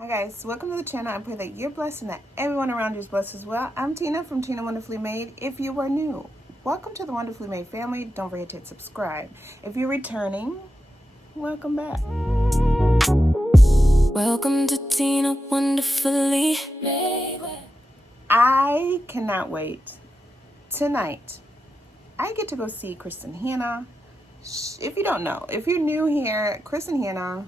Hi guys, welcome to the channel. I pray that you're blessed and that everyone around you is blessed as well. I'm Tina from Tina Wonderfully Made. If you are new, welcome to the Wonderfully Made family. Don't forget to hit subscribe. If you're returning, welcome back. Welcome to Tina Wonderfully Made. I cannot wait. Tonight, I get to go see Kristin Hannah. If you don't know, if you're new here, Kristin Hannah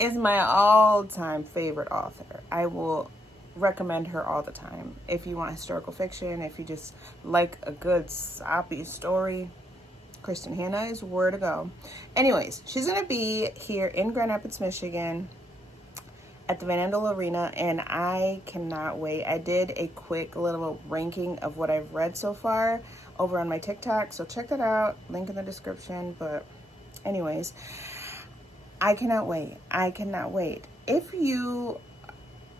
is my all-time favorite author. I will recommend her all the time. If you want historical fiction, if you just like a good soppy story, Kristin Hannah is where to go. Anyways, she's going to be here in Grand Rapids, Michigan at the Van Andel Arena, and I cannot wait. I did a quick little ranking of what I've read so far over on my TikTok, so check that out. Link in the description. But anyways, I cannot wait. I cannot wait. If you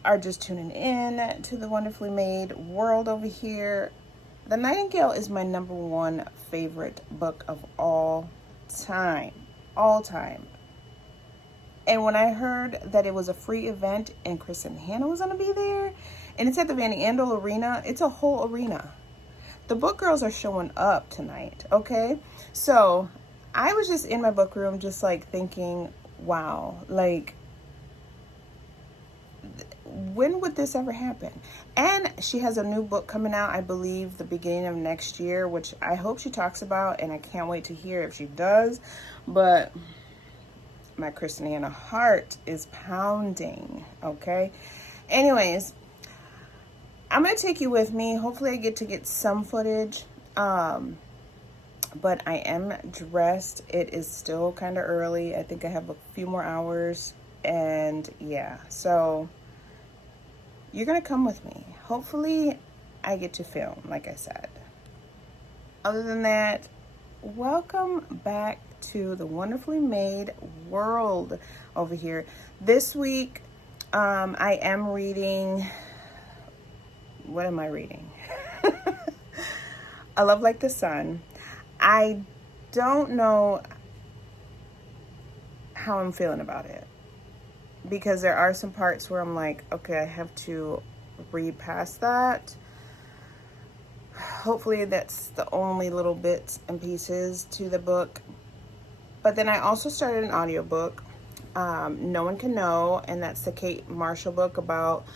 are just tuning in to the Wonderfully Made world over here, The Nightingale is my #1 favorite book of all time. All time. And when I heard that it was a free event and Kristin Hannah was going to be there, and it's at the Van Andel Arena, it's a whole arena. The book girls are showing up tonight, okay? So I was just in my book room just like thinking, wow, like, when would this ever happen? And she has a new book coming out, I believe, the beginning of next year, which I hope she talks about, and I can't wait to hear if she does. But my Kristin Hannah heart is pounding, okay? Anyways, I'm going to take you with me. Hopefully I get some footage. But I am dressed. It is still kind of early. I think I have a few more hours. And yeah, so you're going to come with me. Hopefully I get to film, like I said. Other than that, welcome back to the Wonderfully Made world over here. This week, I am reading, what am I reading? A Love Like the Sun. I don't know how I'm feeling about it, because there are some parts where I'm like, okay, I have to read past that. Hopefully that's the only little bits and pieces to the book. But then I also started an audiobook, No One Can Know, and that's the Kate Marshall book about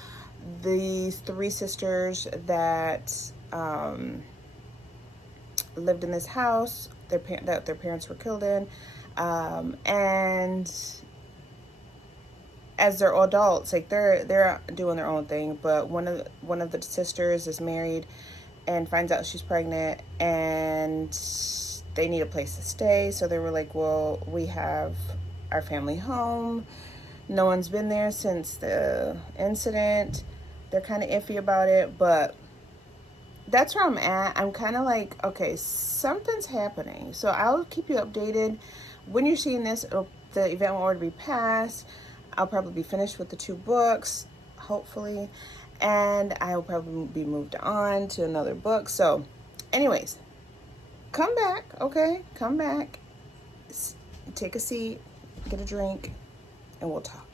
these 3 sisters that lived in this house that their parents were killed in, and as they're adults, like they're doing their own thing, but one of the sisters is married and finds out she's pregnant, and they need a place to stay. So they were like, well, we have our family home, no one's been there since the incident. They're kind of iffy about it, but that's where I'm at. I'm kind of like, okay, something's happening. So I'll keep you updated. When you're seeing this, the event will already be passed. I'll probably be finished with the 2 books, hopefully. And I will probably be moved on to another book. So anyways, come back, okay? Come back. Take a seat, get a drink, and we'll talk.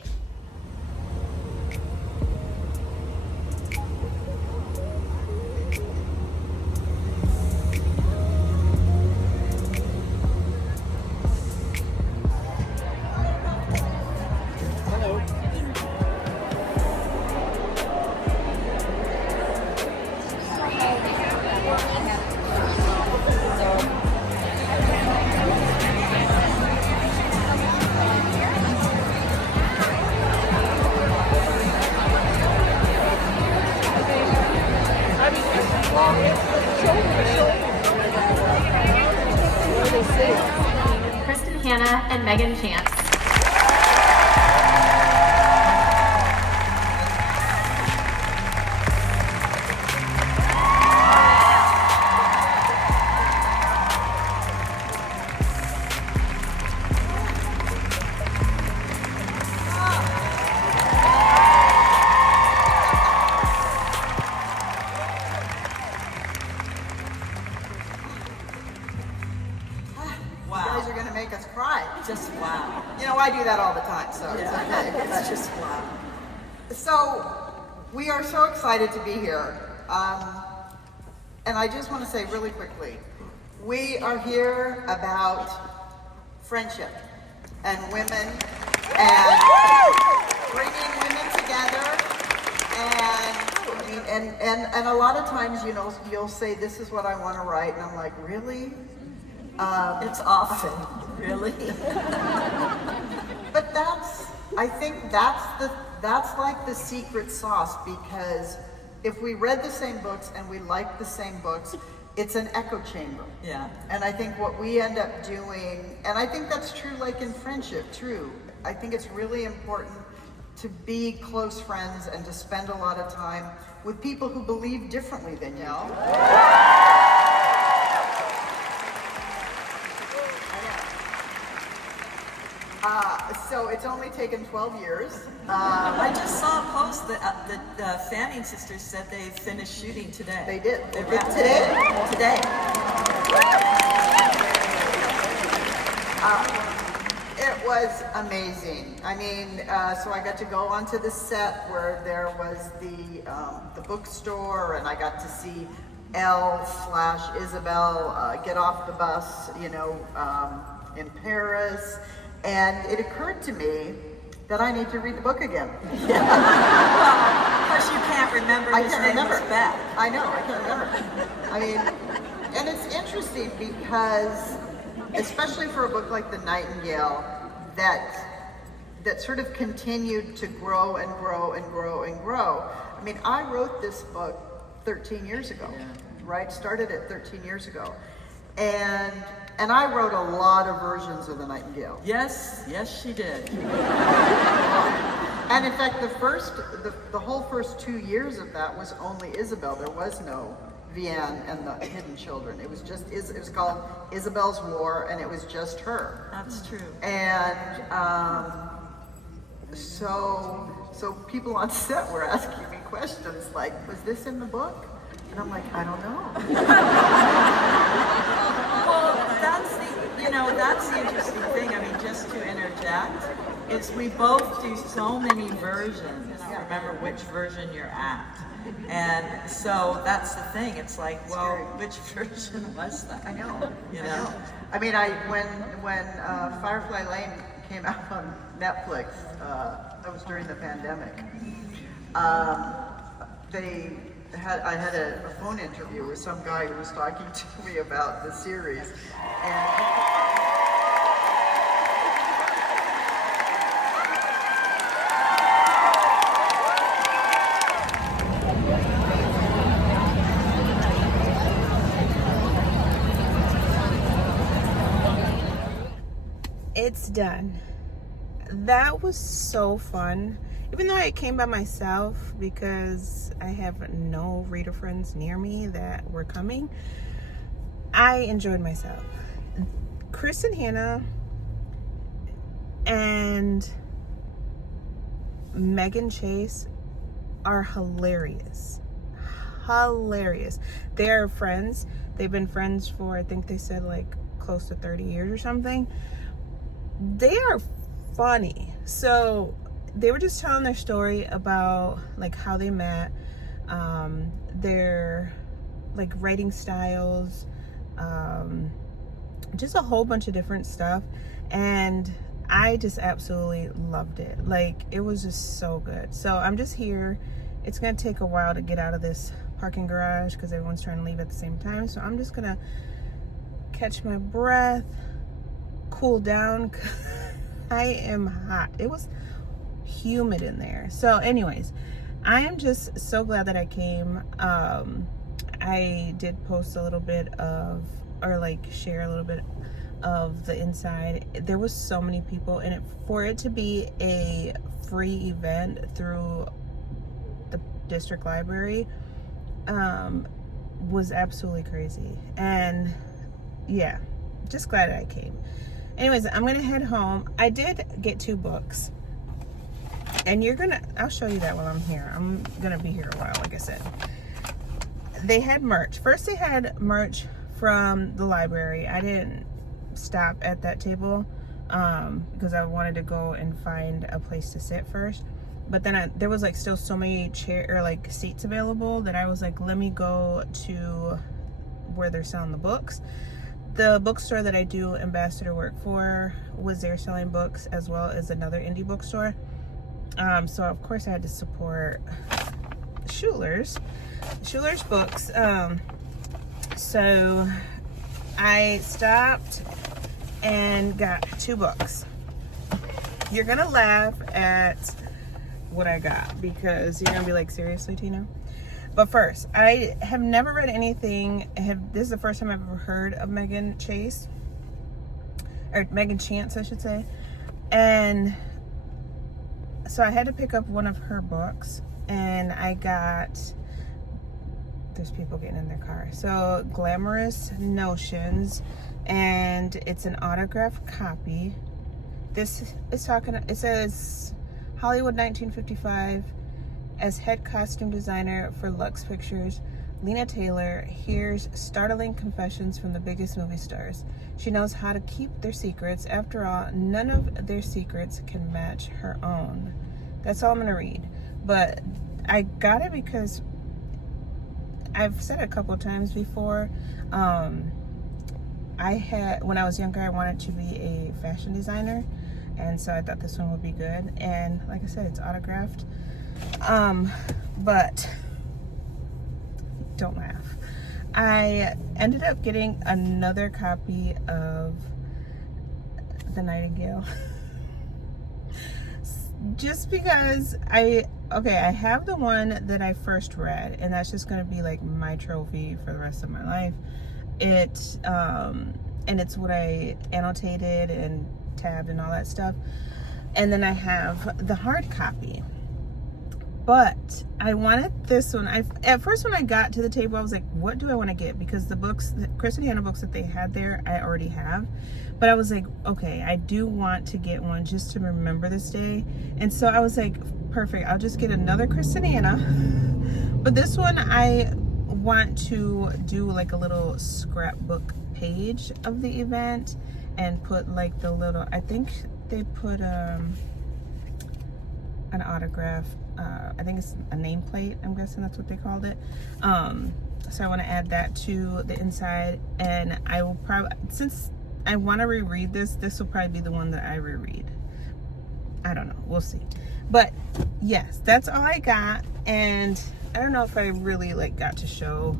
Kristin Hannah and Megan Chance. Make us cry. Just wow. You know, I do that all the time, so it's okay. It's just wow. So we are so excited to be here. And I just want to say really quickly, we are here about friendship and women and bringing women together. And a lot of times, you know, you'll say, this is what I want to write. And I'm like, really? It's often, really. But I think that's like the secret sauce, because if we read the same books and we like the same books, it's an echo chamber. Yeah. And I think what we end up doing, and I think that's true like in friendship, too. I think it's really important to be close friends and to spend a lot of time with people who believe differently than you. So it's only taken 12 years. I just saw a post that the Fanning sisters said they finished shooting today. They did. They Did wrapped today? Today. It was amazing. I mean, so I got to go onto the set where there was the bookstore, and I got to see Elle/Isabel get off the bus, you know, in Paris. And it occurred to me that I need to read the book again. Of course, you can't remember his name was Beth. I know, I can't remember. I mean, and it's interesting because, especially for a book like The Nightingale, that sort of continued to grow and grow and grow and grow. I mean, I wrote this book 13 years ago, right? Started it 13 years ago. And I wrote a lot of versions of The Nightingale. Yes, she did. And in fact, the whole first 2 years of that was only Isabel. There was no Vianne and the Hidden Children. It was called Isabel's War, and it was just her. That's true. And so people on set were asking me questions like, was this in the book? And I'm like, I don't know. Well, that's the interesting thing. I mean, just to interject, is we both do so many versions. Remember which version you're at. And so that's the thing. It's like, well, which version was that? I know. You know? I know. I mean, when Firefly Lane came out on Netflix, that was during the pandemic. I had a phone interview with some guy who was talking to me about the series, It's done. That was so fun. Even though I came by myself because I have no reader friends near me that were coming, I enjoyed myself. Kristin Hannah and Megan Chase are hilarious. Hilarious. They're friends. They've been friends for, I think they said like close to 30 years or something. They are funny. So they were just telling their story about like how they met, their like writing styles, just a whole bunch of different stuff, and I just absolutely loved it. Like, it was just so good. So I'm just here. It's gonna take a while to get out of this parking garage because everyone's trying to leave at the same time, so I'm just gonna catch my breath, cool down. I am hot. It was humid in there. So anyways, I am just so glad that I came. I did post a little bit of, or like share a little bit of the inside. There was so many people, and for it to be a free event through the district library was absolutely crazy. And yeah, just glad that I came. Anyways, I'm gonna head home. I did get 2 books, and I'll show you that while I'm here. I'm gonna be here a while, like I said. They had merch. First they had merch from the library. I didn't stop at that table because I wanted to go and find a place to sit first. but then there was like still so many seats available that I was like, let me go to where they're selling the books. The bookstore that I do ambassador work for was there selling books, as well as another indie bookstore. So of course I had to support Schuler's books. So I stopped and got 2 books. You're gonna laugh at what I got because you're gonna be like, seriously, Tina? But first, I have never read anything. This is the first time I've ever heard of Megan Chance, I should say. And so I had to pick up one of her books, and I got, there's people getting in their car. So Glamorous Notions, and it's an autographed copy. This is talking, it says Hollywood 1955. As head costume designer for Lux Pictures, Lena Taylor hears startling confessions from the biggest movie stars. She knows how to keep their secrets. After all, none of their secrets can match her own. That's all I'm gonna read. But I got it because I've said it a couple of times before. When I was younger, I wanted to be a fashion designer, and so I thought this one would be good. And like I said, it's autographed. But don't laugh. I ended up getting another copy of The Nightingale. Just because I have the one that I first read, and that's just going to be like my trophy for the rest of my life. And it's what I annotated and tabbed and all that stuff. And then I have the hard copy. But I wanted this one. At first when I got to the table, I was like, what do I want to get? Because the books, the Kristin Hannah books that they had there, I already have. But I was like, okay, I do want to get one just to remember this day. And so I was like, perfect, I'll just get another Kristin Hannah. But this one, I want to do like a little scrapbook page of the event and put like the little, I think they put an autograph, I think it's a nameplate, I'm guessing that's what they called it. So I want to add that to the inside, and I will probably, since I want to reread this will probably be the one that I reread. I don't know, we'll see. But yes, that's all I got, and I don't know if I really like got to show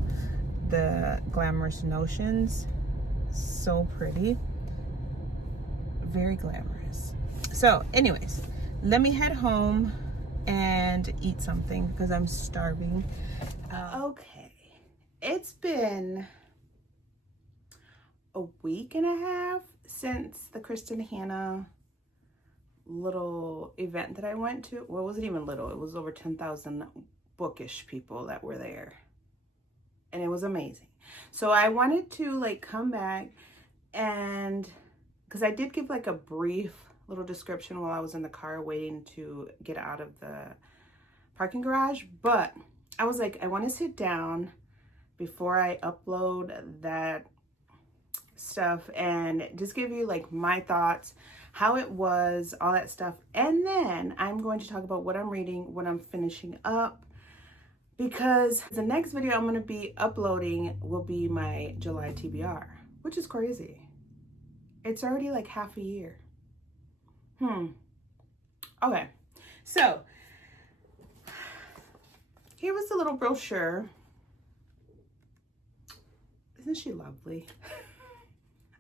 the Glamorous Notions. So pretty, very glamorous. So anyways, let me head home and eat something because I'm starving. Okay, it's been a week and a half since the Kristin Hannah little event that I went to. Well, it wasn't even little, it was over 10,000 bookish people that were there, and it was amazing. So I wanted to like come back, and because I did give like a brief little description while I was in the car waiting to get out of the parking garage, but I was like, I want to sit down before I upload that stuff and just give you like my thoughts, how it was, all that stuff. And then I'm going to talk about what I'm reading, what I'm finishing up, because the next video I'm going to be uploading will be my July TBR, which is crazy. It's already like half a year. Okay, so here was the little brochure. Isn't she lovely?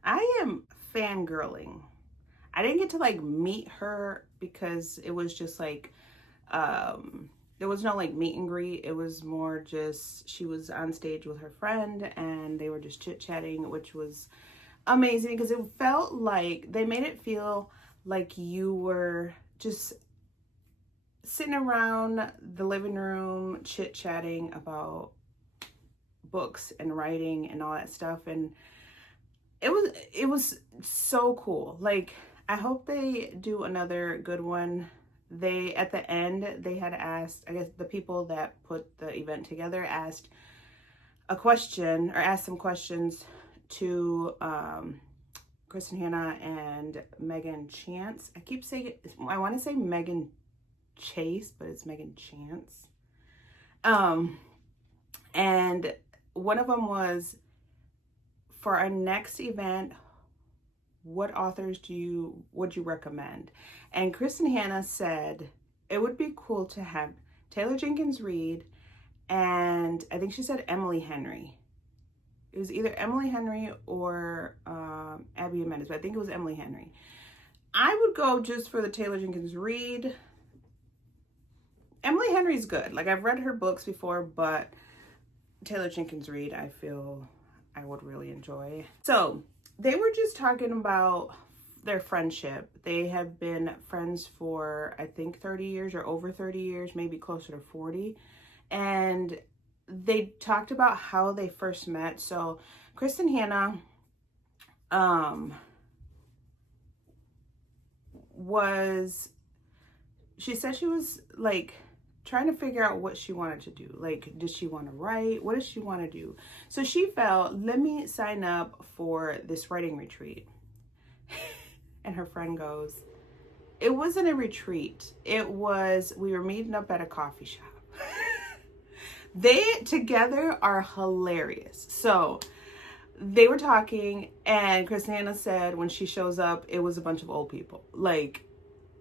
I am fangirling. I didn't get to like meet her because it was just like, there was no like meet and greet. It was more just, she was on stage with her friend and they were just chit-chatting, which was amazing because it felt like, they made it feel like you were just sitting around the living room chit-chatting about books and writing and all that stuff. And it was so cool. Like, I hope they do another good one. They, at the end, they had asked, I guess the people that put the event together asked a question, or asked some questions to Kristin Hannah and Megan Chance. I keep saying, I want to say Megan Chase, but it's Megan Chance. And one of them was, for our next event, what authors would you recommend? And Kristin Hannah said it would be cool to have Taylor Jenkins Reid, and I think she said Emily Henry. It was either Emily Henry or Abby Jimenez, but I think it was Emily Henry. I would go just for the Taylor Jenkins Reid. Emily Henry's good. Like, I've read her books before, but Taylor Jenkins Reid, I feel I would really enjoy. So they were just talking about their friendship. They have been friends for, I think, 30 years or over 30 years, maybe closer to 40. And they talked about how they first met. So Kristin Hannah she said she was like trying to figure out what she wanted to do. Like, does she want to write? What does she want to do? So she felt, let me sign up for this writing retreat. And her friend goes, it wasn't a retreat. It was, we were meeting up at a coffee shop. They together are hilarious. So they were talking, and Kristin Hannah said when she shows up, it was a bunch of old people. Like,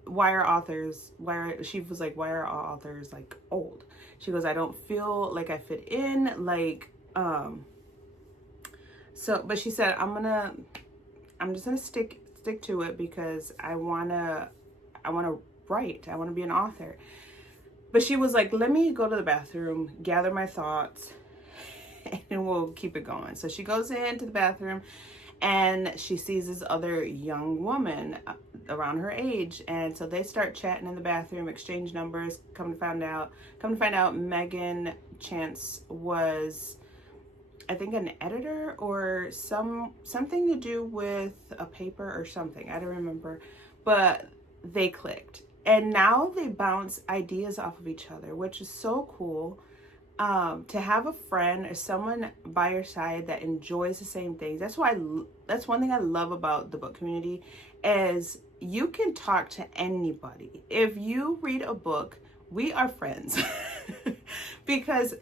she was like, why are all authors like old? She goes, I don't feel like I fit in, like, so, but she said, I'm just gonna stick to it because I wanna write, I wanna be an author. But she was like, let me go to the bathroom, gather my thoughts, and we'll keep it going. So she goes into the bathroom, and she sees this other young woman around her age, and so they start chatting in the bathroom, exchange numbers. Come to find out, Megan Chance was, I think, an editor or something to do with a paper or something. I don't remember, but they clicked, and now they bounce ideas off of each other, which is so cool. To have a friend or someone by your side that enjoys the same things. That's one thing I love about the book community, is you can talk to anybody. If you read a book, we are friends because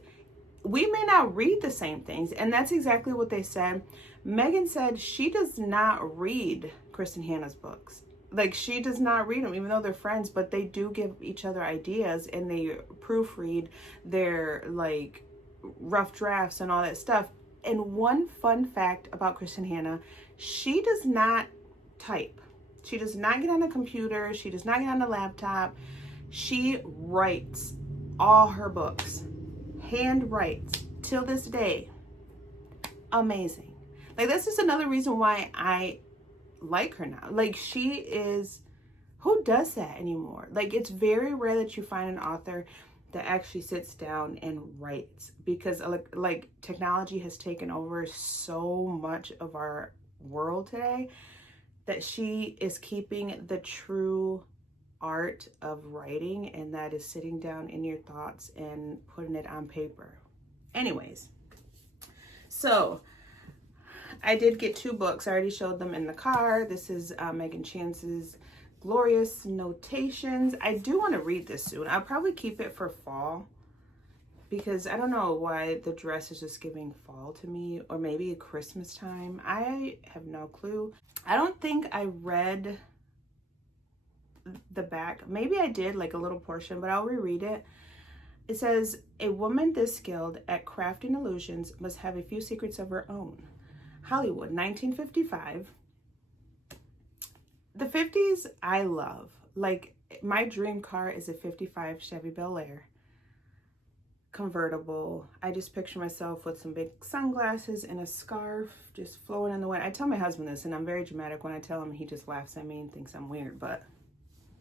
we may not read the same things. And that's exactly what they said. Megan said she does not read Kristin Hannah's books. Like, she does not read them, even though they're friends, but they do give each other ideas, and they proofread their like rough drafts and all that stuff. And one fun fact about Kristin Hannah, she does not type. She does not get on a computer. She does not get on a laptop. She writes all her books, hand writes till this day. Amazing. Like, this is another reason why I like her now. Like, she is, who does that anymore? Like, it's very rare that you find an author that actually sits down and writes, because like technology has taken over so much of our world today, that she is keeping the true art of writing, and that is sitting down in your thoughts and putting it on paper. Anyways, so I did get 2 books. I already showed them in the car. This is Megan Chance's Glorious Notations. I do want to read this soon. I'll probably keep it for fall, because I don't know why the dress is just giving fall to me, or maybe Christmas time. I have no clue. I don't think I read the back. Maybe I did, like a little portion, but I'll reread it. It says, a woman this skilled at crafting illusions must have a few secrets of her own. Hollywood, 1955. The 50s I love. Like, my dream car is a 55 Chevy Bel Air convertible. I just picture myself with some big sunglasses and a scarf just flowing in the wind. I tell my husband this, and I'm very dramatic when I tell him. He just laughs at me and thinks I'm weird, but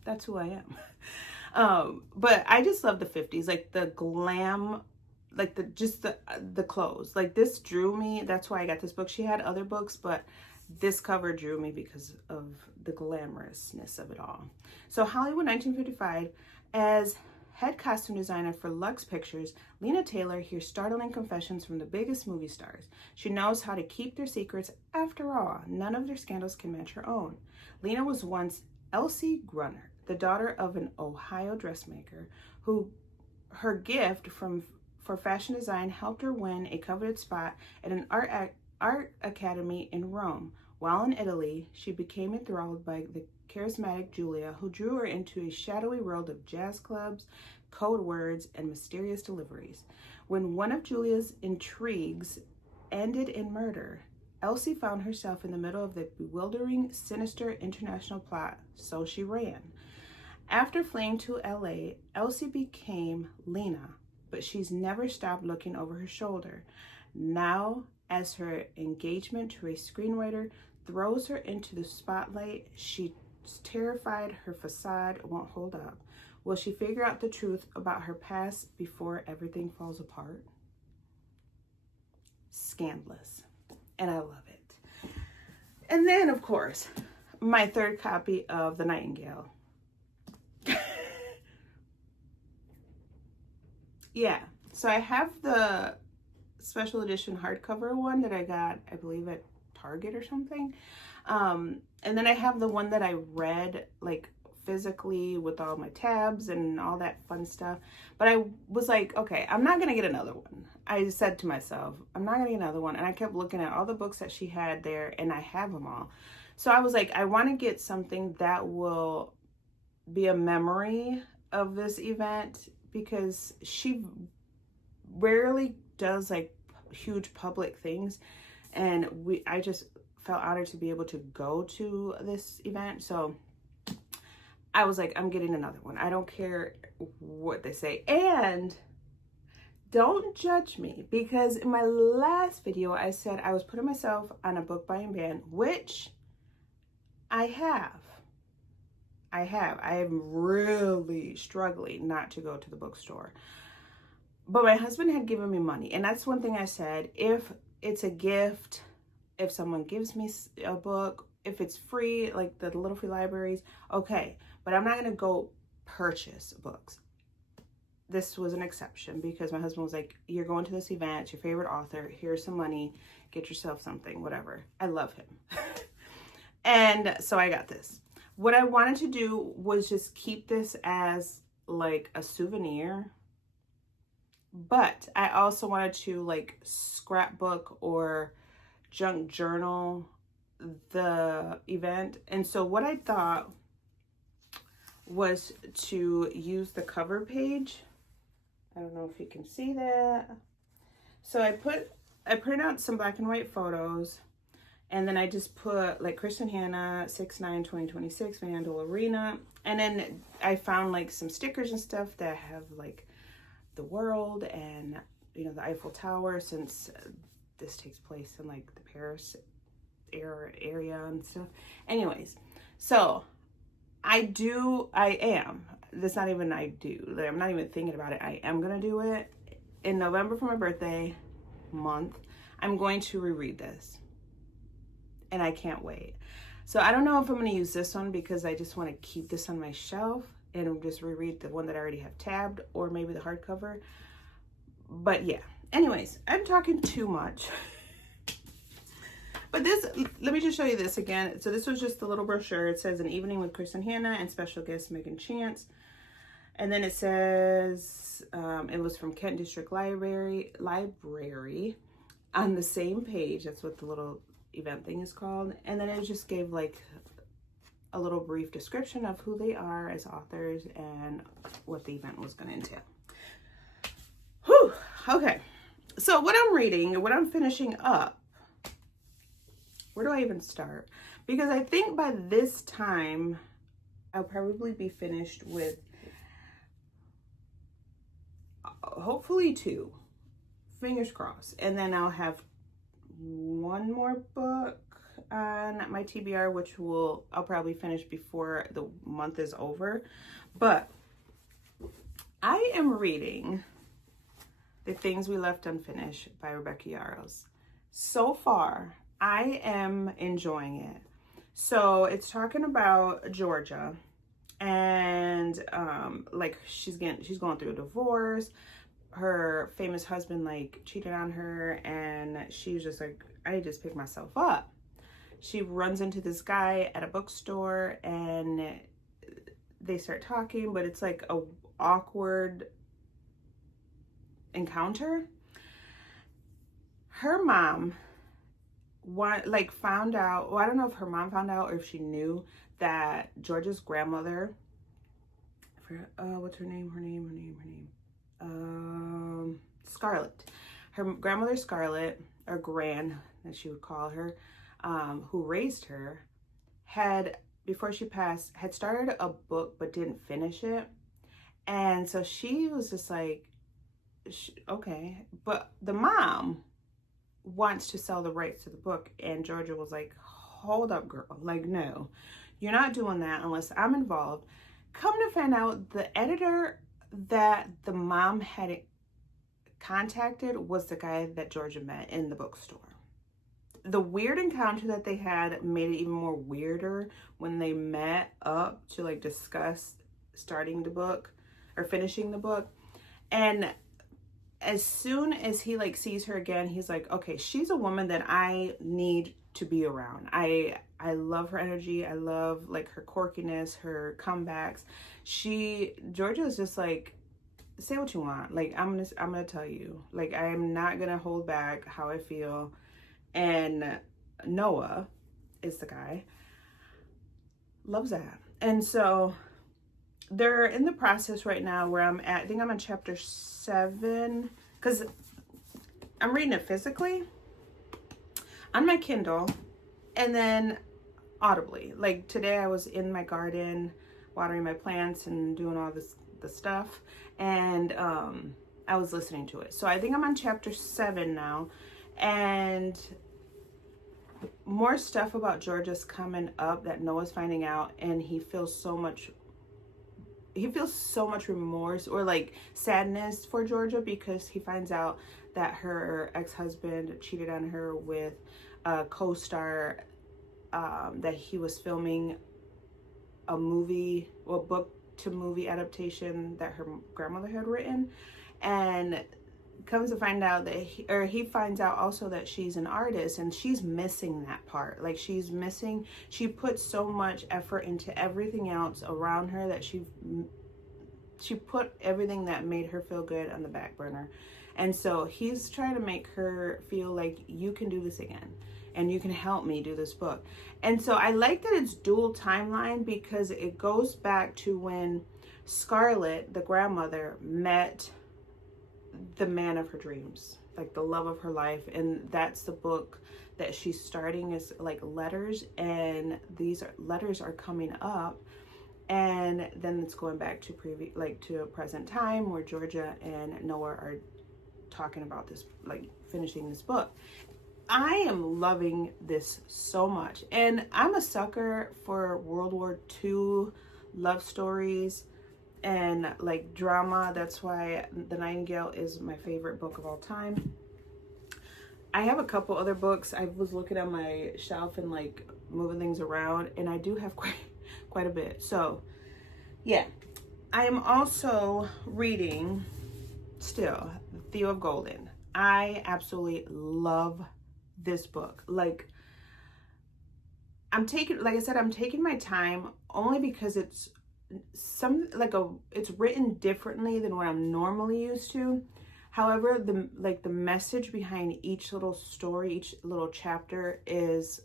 that's who I am. But I just love the 50s, like the glam, like the clothes. Like, this drew me. That's why I got this book. She had other books, but this cover drew me because of the glamorousness of it all. So Hollywood, 1955. As head costume designer for Lux Pictures, Lena Taylor hears startling confessions from the biggest movie stars. She knows how to keep their secrets. After all, none of their scandals can match her own. Lena was once Elsie Grunner, the daughter of an Ohio dressmaker, who her gift for fashion design helped her win a coveted spot at an art academy in Rome. While in Italy, she became enthralled by the charismatic Julia, who drew her into a shadowy world of jazz clubs, code words, and mysterious deliveries. When one of Julia's intrigues ended in murder, Elsie found herself in the middle of the bewildering, sinister international plot, so she ran. After fleeing to LA, Elsie became Lena, but she's never stopped looking over her shoulder. Now, as her engagement to a screenwriter throws her into the spotlight, she's terrified her facade won't hold up. Will she figure out the truth about her past before everything falls apart? Scandalous. And I love it. And then, of course, my third copy of The Nightingale. Yeah, so I have the special edition hardcover one that I got, I believe, at Target or something. And then I have the one that I read, like, physically with all my tabs and all that fun stuff. But I was like, okay, I'm not gonna get another one. I said to myself, I'm not gonna get another one. And I kept looking at all the books that she had there, and I have them all. So I was like, I want to get something that will be a memory of this event, because she rarely does like huge public things, and I just felt honored to be able to go to this event. So I was like, I'm getting another one. I don't care what they say. And don't judge me, because in my last video I said I was putting myself on a book buying ban, which I have. I am really struggling not to go to the bookstore. But my husband had given me money. And that's one thing I said. If it's a gift, if someone gives me a book, if it's free, like the little free libraries, okay. But I'm not going to go purchase books. This was an exception, because my husband was like, you're going to this event, it's your favorite author, here's some money, get yourself something, whatever. I love him. And so I got this. What I wanted to do was just keep this as like a souvenir, but I also wanted to like scrapbook or junk journal the event. And so what I thought was to use the cover page. I don't know if you can see that. So I printed out some black and white photos. And then I just put like Kristin Hannah, 6/9/2026, Vandal Arena. And then I found like some stickers and stuff that have like the world and, you know, the Eiffel Tower, since this takes place in like the Paris area and stuff. Anyways, so I'm not even thinking about it. I am going to do it in November for my birthday month. I'm going to reread this. And I can't wait. So I don't know if I'm going to use this one, because I just want to keep this on my shelf and just reread the one that I already have tabbed, or maybe the hardcover. But yeah, anyways, I'm talking too much. But this, let me just show you this again. So this was just the little brochure. It says An Evening with Kristin Hannah and special guest Megan Chance. And then it says it was from Kent District Library on the same page. That's what the little event thing is called. And then it just gave like a little brief description of who they are as authors and what the event was going to entail. Whew. Okay, so what I'm reading, what I'm finishing up, where do I even start? Because I think by this time I'll probably be finished with hopefully 2, fingers crossed, and then I'll have one more book on my TBR, which I'll probably finish before the month is over. But I am reading The Things We Left Unfinished by Rebecca Yarros. So far, I am enjoying it. So it's talking about Georgia, and like she's going through a divorce. Her famous husband like cheated on her, and she was just like, I just picked myself up. She runs into this guy at a bookstore, and they start talking, but it's like a awkward encounter. Her mom found out, well, I don't know if her mom found out or if she knew that Georgia's grandmother, what's her name? Scarlett. Her grandmother Scarlett, or Gran, as she would call her, who raised her, had, before she passed, had started a book but didn't finish it. And so she was just like, okay. But the mom wants to sell the rights to the book. And Georgia was like, hold up, girl. Like, no, you're not doing that unless I'm involved. Come to find out, the editor that the mom had contacted was the guy that Georgia met in the bookstore. The weird encounter that they had made it even more weirder when they met up to like discuss starting the book or finishing the book. And as soon as he like sees her again, he's like, okay, she's a woman that I need to be around. I love her energy. I love like her quirkiness, her comebacks. Georgia is just like, say what you want. Like, I'm gonna tell you. Like, I am not gonna hold back how I feel. And Noah is the guy. Loves that. And so they're in the process right now where I'm at, I think I'm on chapter 7, because I'm reading it physically on my Kindle and then audibly. Like today I was in my garden watering my plants and doing all the stuff, and I was listening to it. So I think I'm on chapter 7 now, and more stuff about Georgia's coming up that Noah's finding out, and he feels so much remorse or like sadness for Georgia because he finds out that her ex-husband cheated on her with a co-star, that he was filming a book to movie adaptation that her grandmother had written, and comes to find out that he finds out also that she's an artist, and she's missing that part. Like she put so much effort into everything else around her that she put everything that made her feel good on the back burner. And so he's trying to make her feel like, you can do this again and you can help me do this book. And so I like that it's dual timeline, because it goes back to when Scarlett, the grandmother, met the man of her dreams, like the love of her life. And that's the book that she's starting, is like letters, and these letters are coming up, and then it's going back to to a present time where Georgia and Noah are talking about this, like finishing this book. I am loving this so much, and I'm a sucker for World War II love stories and like drama. That's why The Nightingale is my favorite book of all time. I have a couple other books. I was looking at my shelf and like moving things around, and I do have quite a bit. So yeah, I am also reading still Theo of Golden. I absolutely love this book. Like, I'm taking my time, only because it's it's written differently than what I'm normally used to. However, the message behind each little story, each little chapter is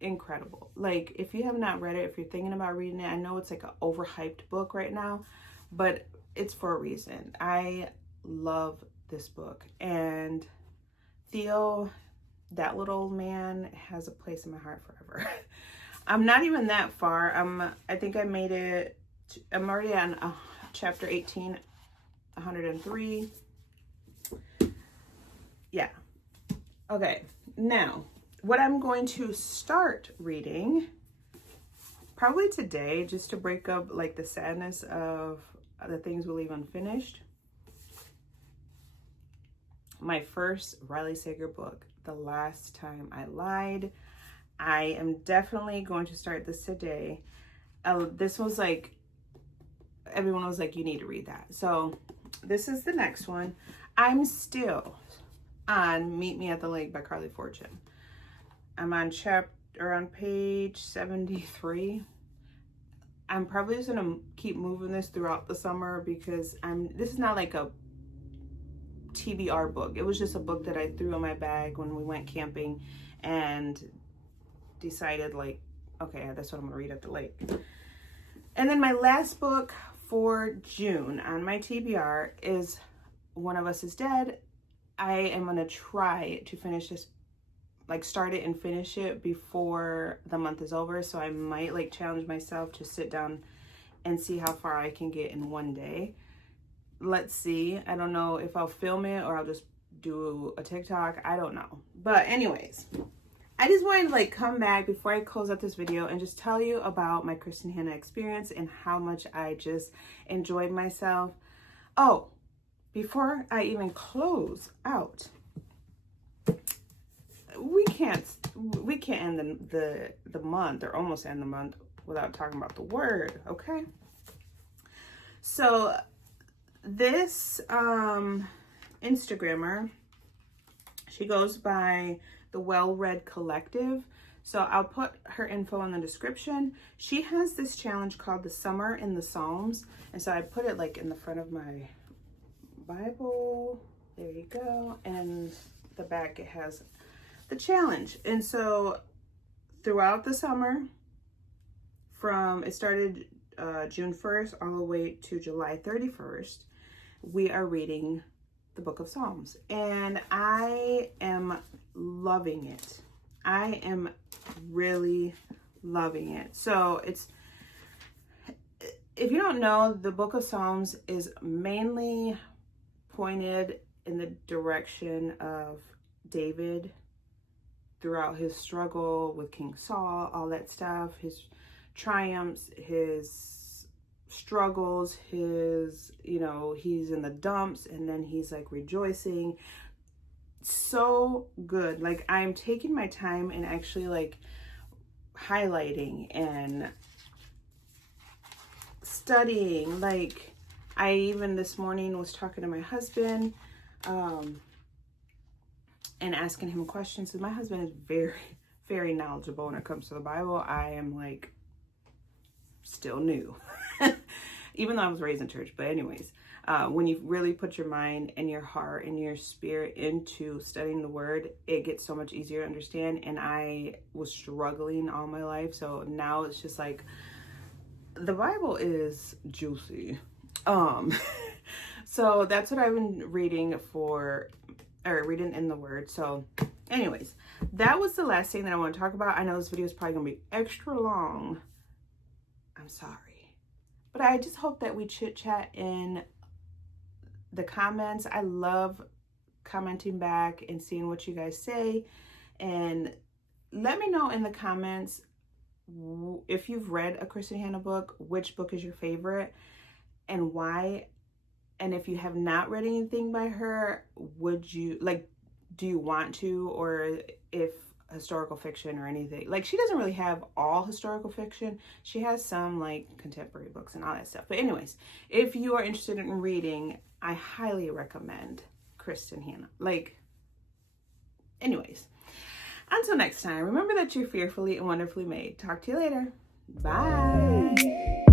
incredible. Like, if you have not read it, if you're thinking about reading it, I know it's like an overhyped book right now, but it's for a reason. I love this book, and Theo, that little old man, has a place in my heart forever. I'm not even that far. I think I made it. I'm already on chapter 18, 103. Yeah. Okay. Now, what I'm going to start reading probably today, just to break up like the sadness of the things we'll leave unfinished. My first Riley Sager book, The Last Time I Lied. I am definitely going to start this today. This was like, everyone was like, you need to read that. So this is the next one. I'm still on Meet Me at the Lake by Carly Fortune. I'm on page 73. I'm probably just gonna keep moving this throughout the summer because this is not like a TBR book. It was just a book that I threw in my bag when we went camping and decided like, okay, that's what I'm gonna read at the lake. And then my last book for June on my TBR is One of Us is Dead. I am gonna try to finish this, like start it and finish it before the month is over. So I might like challenge myself to sit down and see how far I can get in one day. Let's see. I don't know if I'll film it or I'll just do a TikTok. I don't know. But anyways, I just wanted to like come back before I close out this video and just tell you about my Kristin Hannah experience and how much I just enjoyed myself. Oh, before I even close out, we can't end the month, or almost end the month, without talking about the word, okay? So this Instagrammer, she goes by the Well-Read Collective. So I'll put her info in the description. She has this challenge called the Summer in the Psalms. And so I put it like in the front of my Bible. There you go. And the back, it has the challenge. And so throughout the summer, it started June 1st all the way to July 31st, we are reading the Book of Psalms. And I am loving it. I am really loving it. So if you don't know, the Book of Psalms is mainly pointed in the direction of David throughout his struggle with King Saul, all that stuff, his triumphs, his struggles, his, you know, he's in the dumps and then he's like rejoicing. So good. Like, I'm taking my time and actually like highlighting and studying. Like, I even this morning was talking to my husband and asking him questions. So my husband is very, very knowledgeable when it comes to the Bible. I am like still new, even though I was raised in church. But anyways, when you really put your mind and your heart and your spirit into studying the word, it gets so much easier to understand. And I was struggling all my life. So now it's just like, the Bible is juicy. So that's what I've been reading reading in the word. So anyways, that was the last thing that I want to talk about. I know this video is probably gonna be extra long. I'm sorry, but I just hope that we chit chat in the comments. I love commenting back and seeing what you guys say, and let me know in the comments if you've read a Kristin Hannah book, which book is your favorite and why. And if you have not read anything by her, would you like, do you want to, or if historical fiction or anything? Like, she doesn't really have all historical fiction. She has some like contemporary books and all that stuff. But anyways, if you are interested in reading, I highly recommend Kristin Hannah. Like, anyways, until next time, remember that you're fearfully and wonderfully made. Talk to you later. Bye.